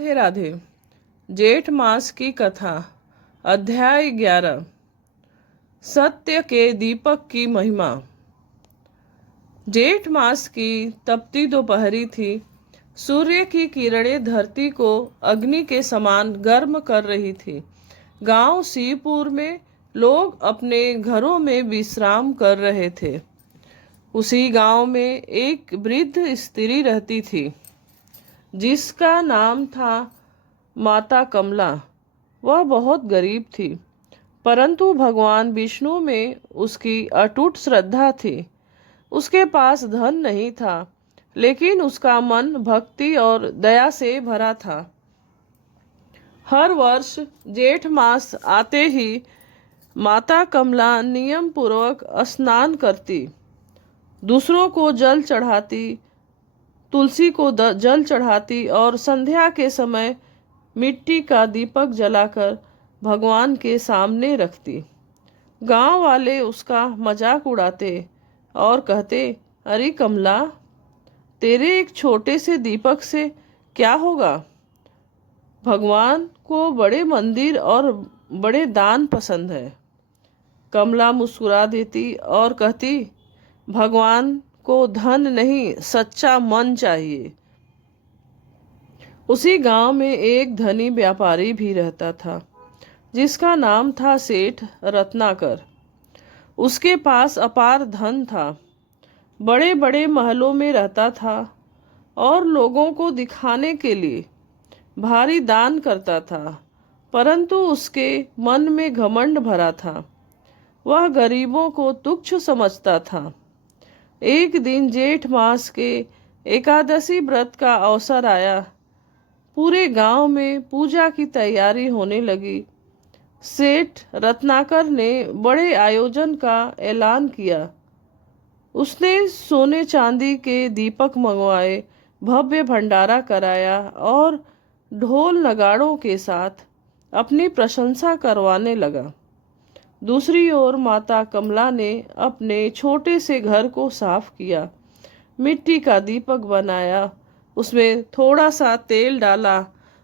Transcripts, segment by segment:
राधे राधे। जेठ मास की कथा। अध्याय 11। सत्य के दीपक की महिमा। जेठ मास की तपती दोपहरी थी। सूर्य की किरणें धरती को अग्नि के समान गर्म कर रही थी। गांव सीपुर में लोग अपने घरों में विश्राम कर रहे थे। उसी गांव में एक वृद्ध स्त्री रहती थी जिसका नाम था माता कमला। वह बहुत गरीब थी, परंतु भगवान विष्णु में उसकी अटूट श्रद्धा थी। उसके पास धन नहीं था, लेकिन उसका मन भक्ति और दया से भरा था। हर वर्ष जेठ मास आते ही माता कमला नियम पूर्वक स्नान करती, दूसरों को जल चढ़ाती, तुलसी को जल चढ़ाती और संध्या के समय मिट्टी का दीपक जलाकर भगवान के सामने रखती। गांव वाले उसका मजाक उड़ाते और कहते, अरे कमला, तेरे एक छोटे से दीपक से क्या होगा? भगवान को बड़े मंदिर और बड़े दान पसंद है। कमला मुस्कुरा देती और कहती, भगवान को धन नहीं, सच्चा मन चाहिए। उसी गांव में एक धनी व्यापारी भी रहता था जिसका नाम था सेठ रत्नाकर। उसके पास अपार धन था, बड़े बड़े महलों में रहता था और लोगों को दिखाने के लिए भारी दान करता था, परंतु उसके मन में घमंड भरा था। वह गरीबों को तुच्छ समझता था। एक दिन जेठ मास के एकादशी व्रत का अवसर आया। पूरे गांव में पूजा की तैयारी होने लगी। सेठ रत्नाकर ने बड़े आयोजन का ऐलान किया। उसने सोने चांदी के दीपक मंगवाए, भव्य भंडारा कराया और ढोल नगाड़ों के साथ अपनी प्रशंसा करवाने लगा। दूसरी ओर माता कमला ने अपने छोटे से घर को साफ किया, मिट्टी का दीपक बनाया, उसमें थोड़ा सा तेल डाला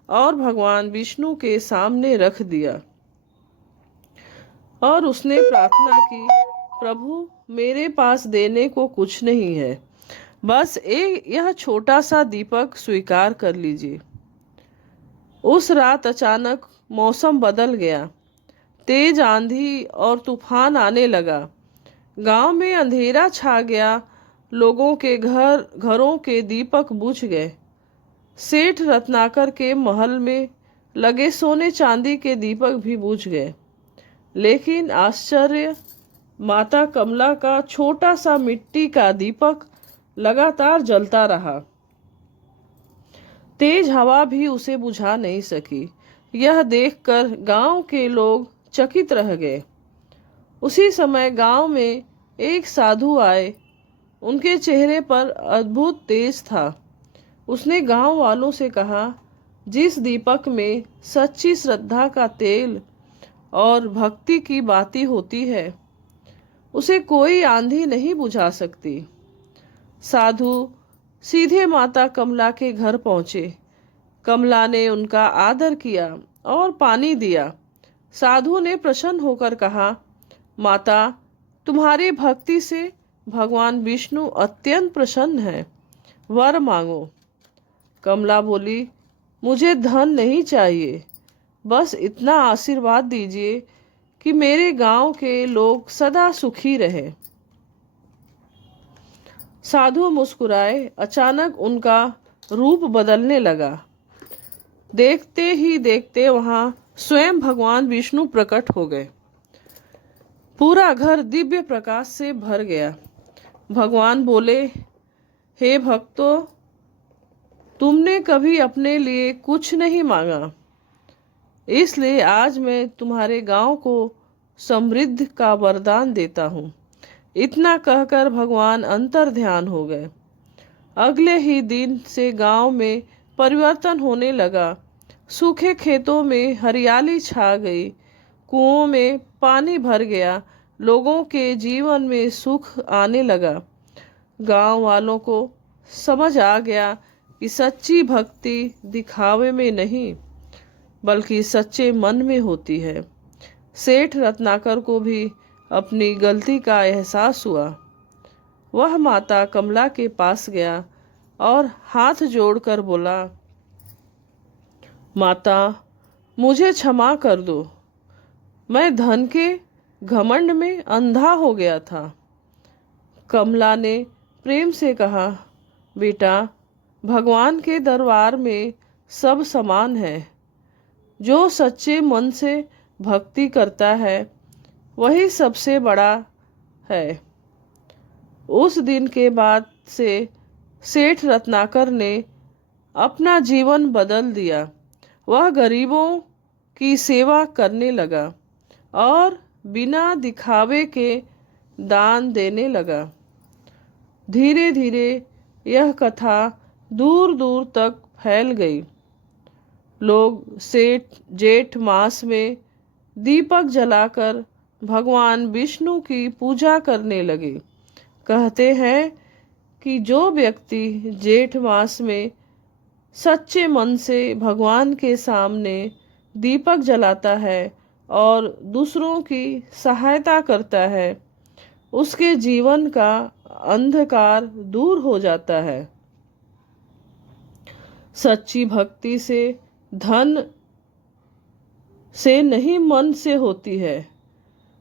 और भगवान विष्णु के सामने रख दिया और उसने प्रार्थना की, प्रभु, मेरे पास देने को कुछ नहीं है, बस यह छोटा सा दीपक स्वीकार कर लीजिए। उस रात अचानक मौसम बदल गया। तेज आंधी और तूफान आने लगा। गांव में अंधेरा छा गया। लोगों के घरों के दीपक बुझ गए। सेठ रत्नाकर के महल में लगे सोने चांदी के दीपक भी बुझ गए। लेकिन आश्चर्य, माता कमला का छोटा सा मिट्टी का दीपक लगातार जलता रहा। तेज हवा भी उसे बुझा नहीं सकी। यह देखकर गांव के लोग चकित रह गए। उसी समय गांव में एक साधु आए। उनके चेहरे पर अद्भुत तेज था। उसने गांव वालों से कहा, जिस दीपक में सच्ची श्रद्धा का तेल और भक्ति की बाती होती है, उसे कोई आंधी नहीं बुझा सकती। साधु सीधे माता कमला के घर पहुंचे। कमला ने उनका आदर किया और पानी दिया। साधु ने प्रसन्न होकर कहा, माता, तुम्हारी भक्ति से भगवान विष्णु अत्यंत प्रसन्न है, वर मांगो। कमला बोली, मुझे धन नहीं चाहिए, बस इतना आशीर्वाद दीजिए कि मेरे गांव के लोग सदा सुखी रहे। साधु मुस्कुराए। अचानक उनका रूप बदलने लगा। देखते ही देखते वहां स्वयं भगवान विष्णु प्रकट हो गए। पूरा घर दिव्य प्रकाश से भर गया। भगवान बोले, हे भक्तों, तुमने कभी अपने लिए कुछ नहीं मांगा, इसलिए आज मैं तुम्हारे गांव को समृद्धि का वरदान देता हूँ। इतना कहकर भगवान अंतर ध्यान हो गए। अगले ही दिन से गांव में परिवर्तन होने लगा। सूखे खेतों में हरियाली छा गई, कुओं में पानी भर गया, लोगों के जीवन में सुख आने लगा। गांव वालों को समझ आ गया कि सच्ची भक्ति दिखावे में नहीं बल्कि सच्चे मन में होती है। सेठ रत्नाकर को भी अपनी गलती का एहसास हुआ। वह माता कमला के पास गया और हाथ जोड़कर बोला, माता, मुझे क्षमा कर दो। मैं धन के घमंड में अंधा हो गया था। कमला ने प्रेम से कहा, बेटा, भगवान के दरबार में सब समान है। जो सच्चे मन से भक्ति करता है वही सबसे बड़ा है। उस दिन के बाद से सेठ रत्नाकर ने अपना जीवन बदल दिया। वह गरीबों की सेवा करने लगा और बिना दिखावे के दान देने लगा। धीरे धीरे यह कथा दूर दूर तक फैल गई। लोग जेठ मास में दीपक जलाकर भगवान विष्णु की पूजा करने लगे। कहते हैं कि जो व्यक्ति जेठ मास में सच्चे मन से भगवान के सामने दीपक जलाता है और दूसरों की सहायता करता है, उसके जीवन का अंधकार दूर हो जाता है। सच्ची भक्ति से धन से नहीं मन से होती है।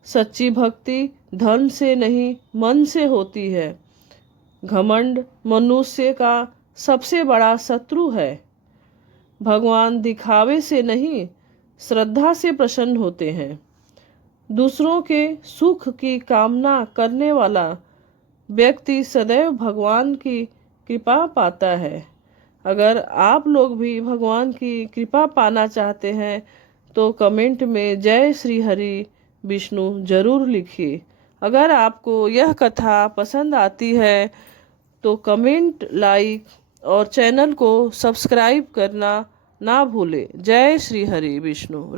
सच्ची भक्ति धन से नहीं मन से होती है। घमंड मनुष्य का सबसे बड़ा शत्रु है। भगवान दिखावे से नहीं श्रद्धा से प्रसन्न होते हैं। दूसरों के सुख की कामना करने वाला व्यक्ति सदैव भगवान की कृपा पाता है। अगर आप लोग भी भगवान की कृपा पाना चाहते हैं तो कमेंट में जय श्री हरि विष्णु जरूर लिखिए। अगर आपको यह कथा पसंद आती है तो कमेंट, लाइक और चैनल को सब्सक्राइब करना ना भूलें। जय श्री हरि विष्णु।